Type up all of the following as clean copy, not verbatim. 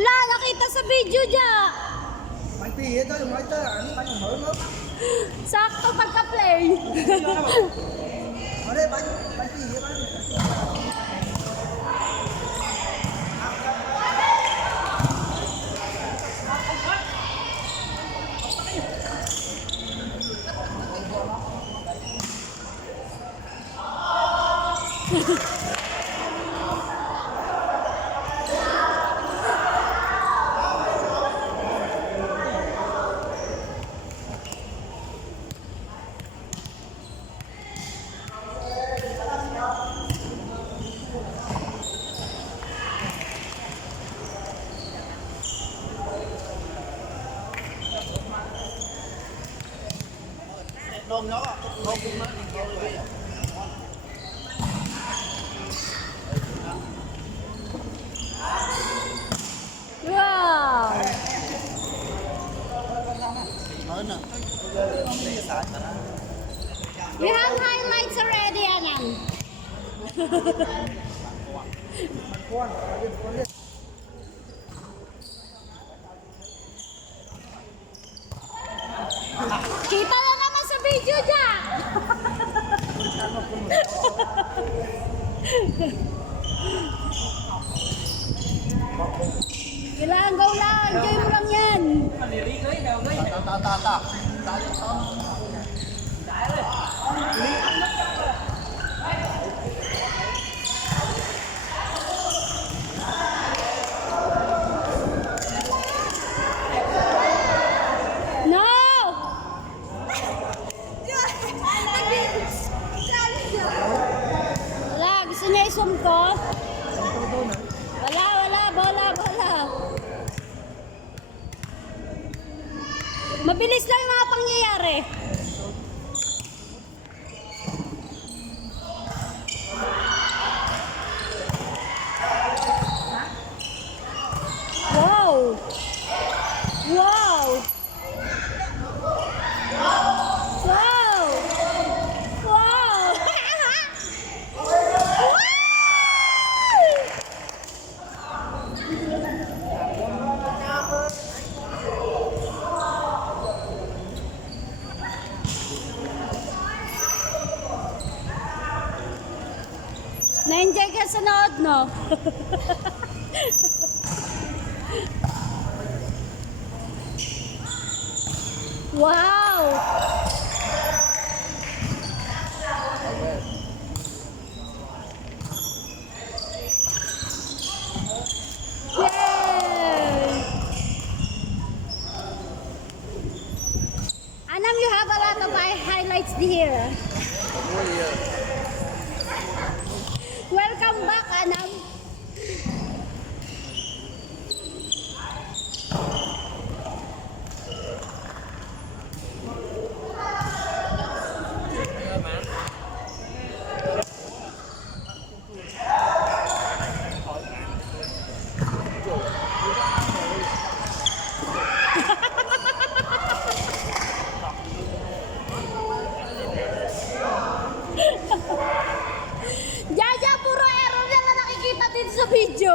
Ala, nakita sa video dya. May pihe tayo, may tayo. Ano kayo, marunong? Sakto pagka-play. Ano, may pihe, Nôm nó, nôm cũng nó đi kia rồi. Wow! We have highlights already, Anam. Kita na naman sa video dyan! Kailangan go lang, enjoy mo lang yan! Ta. No! Wala, gusto niya isum ko? Wala. Mabilis lang yung mga pangyayari. Wow! Wow! Wow! Wow! Na-enjoy ka sa nood, no? Wow! Yay! Anam, you have a lot of highlights here. Welcome back, Anam. Jaja, puro error na lang nakikita dito sa video.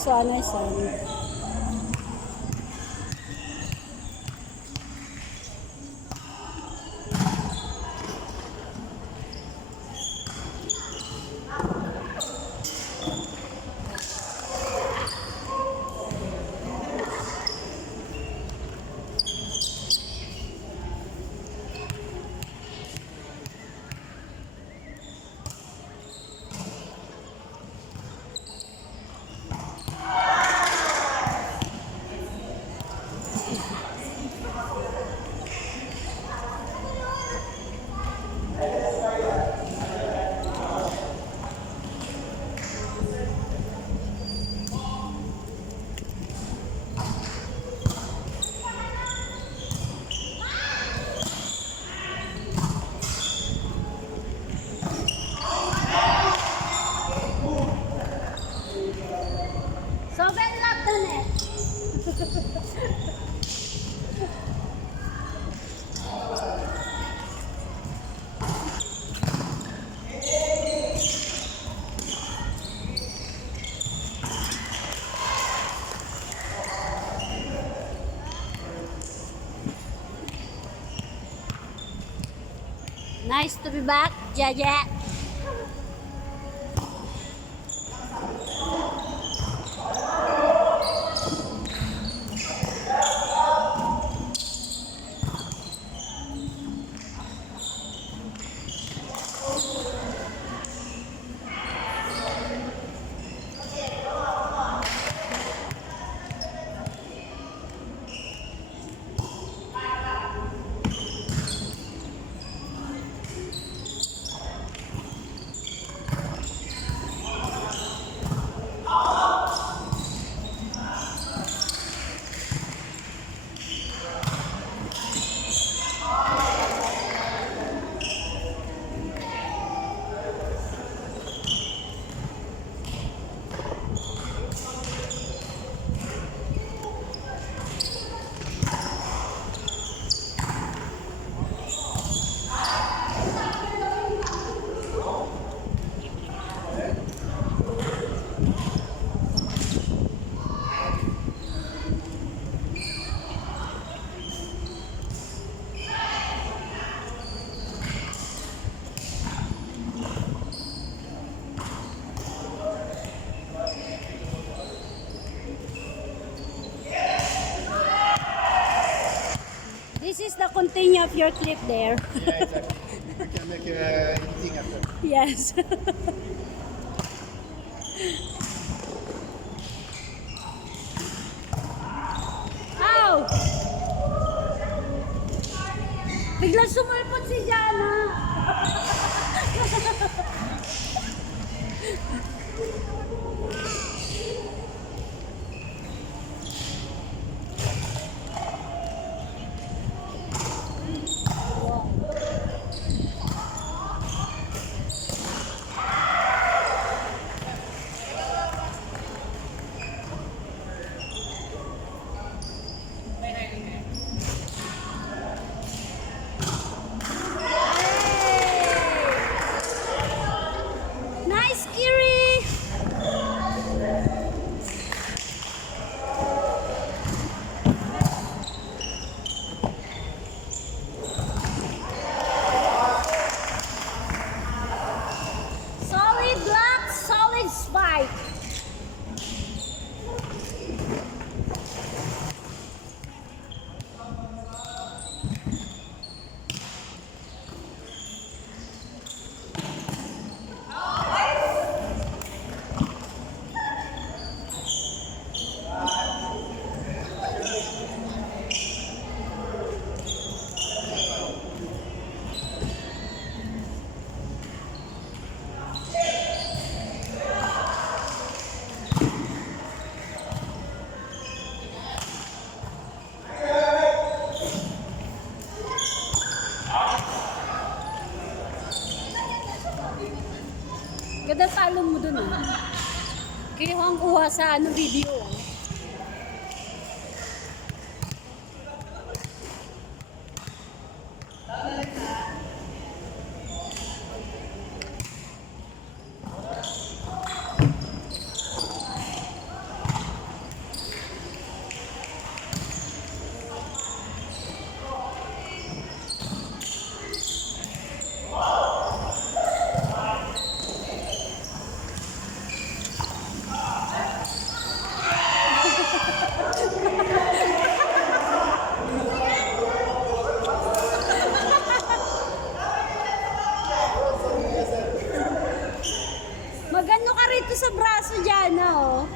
nice one, nice one. So, Ben lap the net. Nice to be back, Jaja. This is the continue of your clip there. Yeah, exactly. We can make anything after. Yes. Ow! Biglang sumulpot si Jana. Nice, Kiri! Solid block, solid spike. Ganda talo mo dun Kaya ang kuha sa video. to sa braso dyan, oh.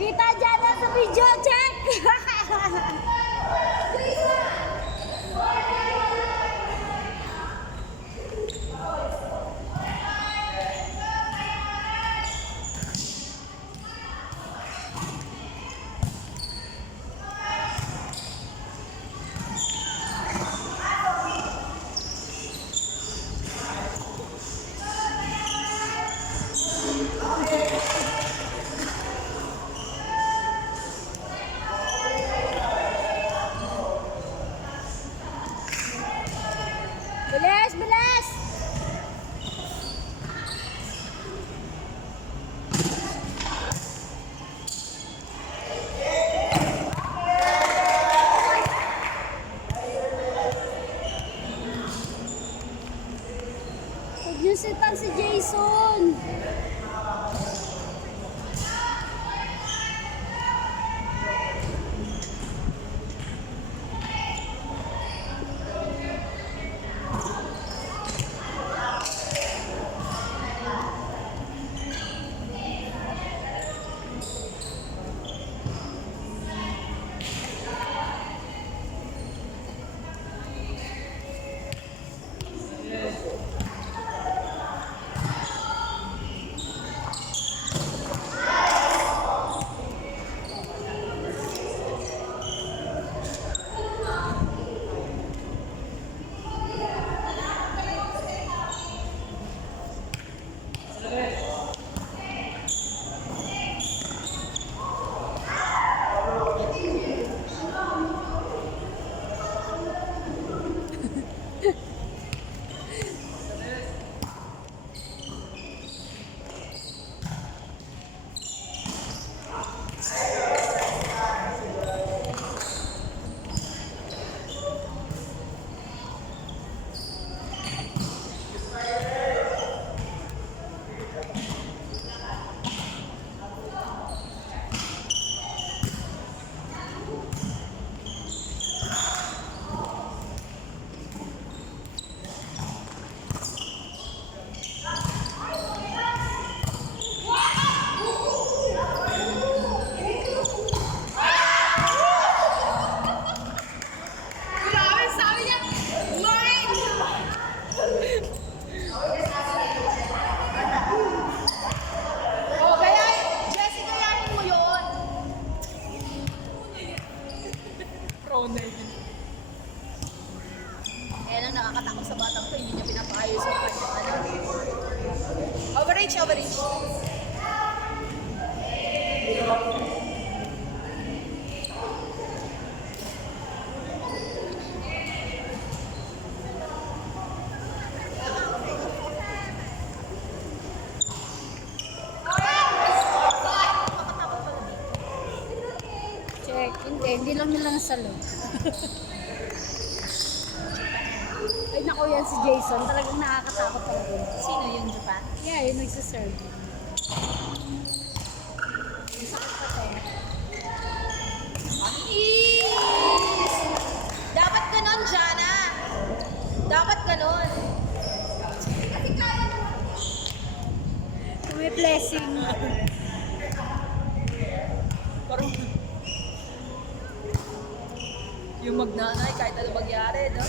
Kita dyan na sa video, check! Bilis, bilis! Huwag niyo sitan si Jason. Kaya lang nakakatakot sa batang to, hindi niya pinapaayos yung kanyang ano. Overreach, overreach. Check. Hindi lang nila nasalo. Ay, naku yan si Jason. Talagang nakakatakot talaga. Sino yung Japan? Yeah, yung nagsaserve. Ang sakit pa tayo. Is! Dapat ganon, Jana. Dapat ganon. Kasi kaya naman. May blessing. Parang yung magnanay, kahit ano mangyari, no?